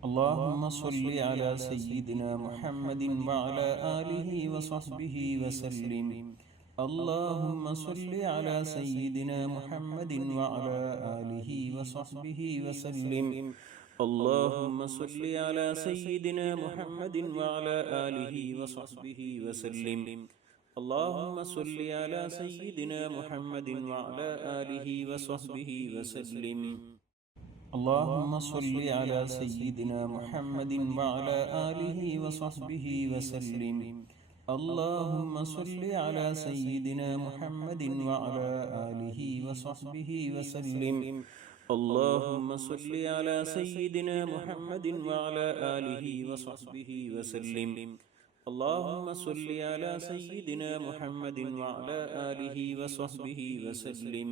اللهم صل على سيدنا محمد وعلى آله وصحبه وسلم. اللهم صل على سيدنا محمد وعلى آله وصحبه وسلم. اللهم صل على سيدنا محمد وعلى آله وصحبه وسلم. اللهم صل على سيدنا محمد وعلى آله وصحبه وسلم. اللهم صل على سيدنا محمد وعلى آله وصحبه وسلم. اللهم صل على سيدنا محمد وعلى آله وصحبه وسلم. اللهم صل على سيدنا محمد وعلى آله وصحبه وسلم. اللهم صل على سيدنا محمد وعلى آله وصحبه وسلم.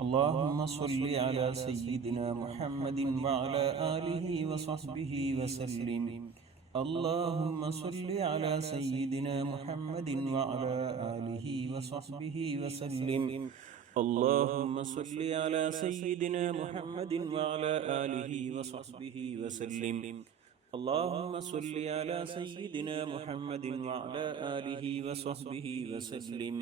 اللهم صل على سيدنا محمد وعلى آله وصحبه وسلم. اللهم صل على سيدنا محمد وعلى آله وصحبه وسلم. اللهم صل على سيدنا محمد وعلى آله وصحبه وسلم. اللهم صل على سيدنا محمد وعلى آله وصحبه وسلم.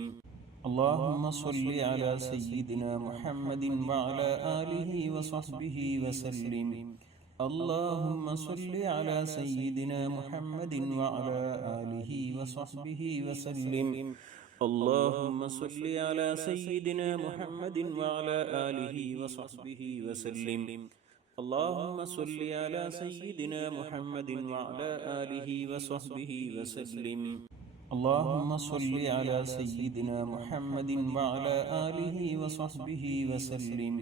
اللهم صل على سيدنا محمد وعلى آله وصحبه وسلم. اللهم صل على سيدنا محمد وعلى آله وصحبه وسلم. اللهم صل على سيدنا محمد وعلى آله وصحبه وسلم. اللهم صل على سيدنا محمد وعلى آله وصحبه وسلم. اللهم صل على سيدنا محمد وعلى آله وصحبه وسلم.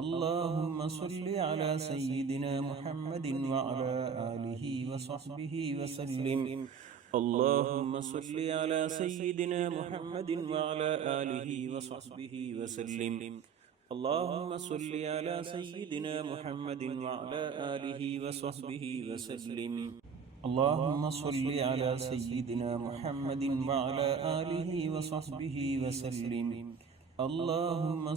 اللهم صل على سيدنا محمد وعلى آله وصحبه وسلم. اللهم صل على سيدنا محمد وعلى آله وصحبه وسلم. اللهم صل على سيدنا محمد وعلى آله وصحبه وسلم. اللهم صل على سيدنا محمد وعلى آله وصحبه وسلم. اللهم صل على سيدنا محمد وعلى آله وصحبه وسلم. اللهم صل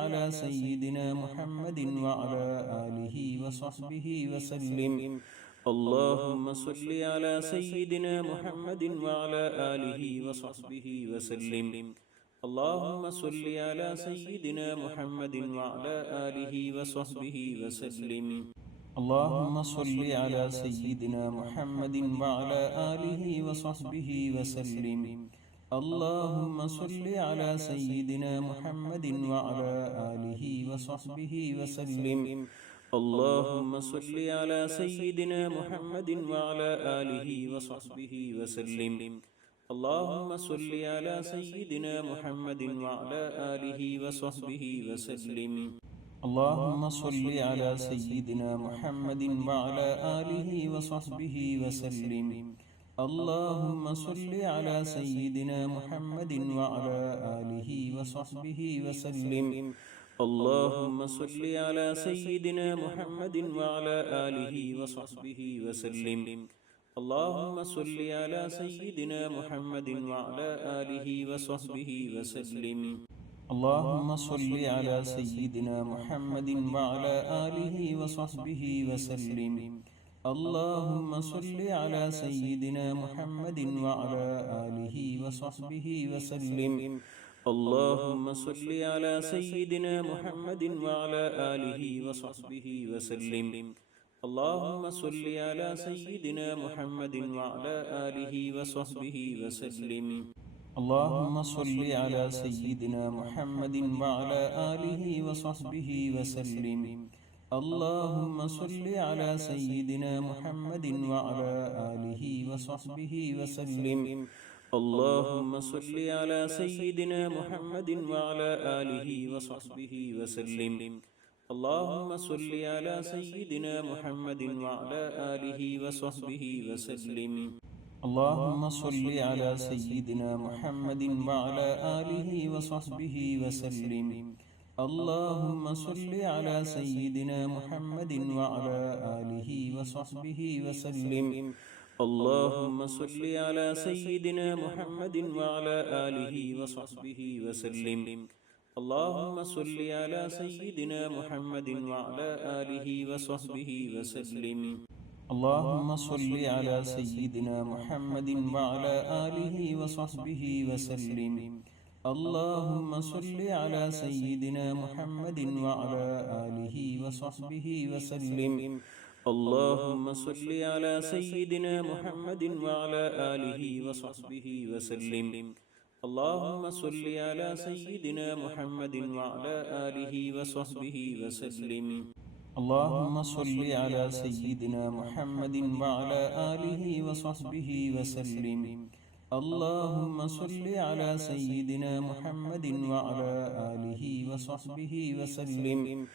على سيدنا محمد وعلى آله وصحبه وسلم. اللهم صل على سيدنا محمد وعلى آله وصحبه وسلم. اللهم صل على سيدنا محمد وعلى آله وصحبه وسلم. اللهم صل على سيدنا محمد وعلى آله وصحبه وسلم. اللهم صل على سيدنا محمد وعلى آله وصحبه وسلم. اللهم صل على سيدنا محمد وعلى آله وصحبه وسلم. اللهم صل على سيدنا محمد وعلى آله وصحبه وسلم. اللهم صل على سيدنا محمد وعلى آله وصحبه وسلم. اللهم صل على سيدنا محمد وعلى آله وصحبه وسلم. اللهم صل على سيدنا محمد وعلى آله وصحبه وسلم. اللهم صل على سيدنا محمد وعلى آله وصحبه وسلم. اللهم صل على سيدنا محمد وعلى آله وصحبه وسلم. اللهم صل على سيدنا محمد وعلى آله وصحبه وسلم. اللهم صل على سيدنا محمد وعلى آله وصحبه وسلم. اللهم صل على سيدنا محمد وعلى آله وصحبه وسلم. اللهم صل على سيدنا محمد وعلى آله وصحبه وسلم. اللهم صل على سيدنا محمد وعلى آله وصحبه وسلم. اللهم صل على سيدنا محمد وعلى آله وصحبه وسلم. اللهم صل على سيدنا محمد وعلى آله وصحبه وسلم. اللهم صل على سيدنا محمد وعلى آله وصحبه وسلم. اللهم صل على سيدنا محمد وعلى آله وصحبه وسلم. اللهم صل على سيدنا محمد وعلى آله وصحبه وسلم. اللهم صل على سيدنا محمد وعلى آله وصحبه وسلم. اللهم صل على سيدنا محمد وعلى آله وصحبه وسلم. اللهم صل على سيدنا محمد وعلى آله وصحبه وسلم. اللهم صل على سيدنا محمد وعلى آله وصحبه وسلم. اللهم صل على سيدنا محمد وعلى آله وصحبه وسلم. اللهم صل على سيدنا محمد وعلى آله وصحبه وسلم.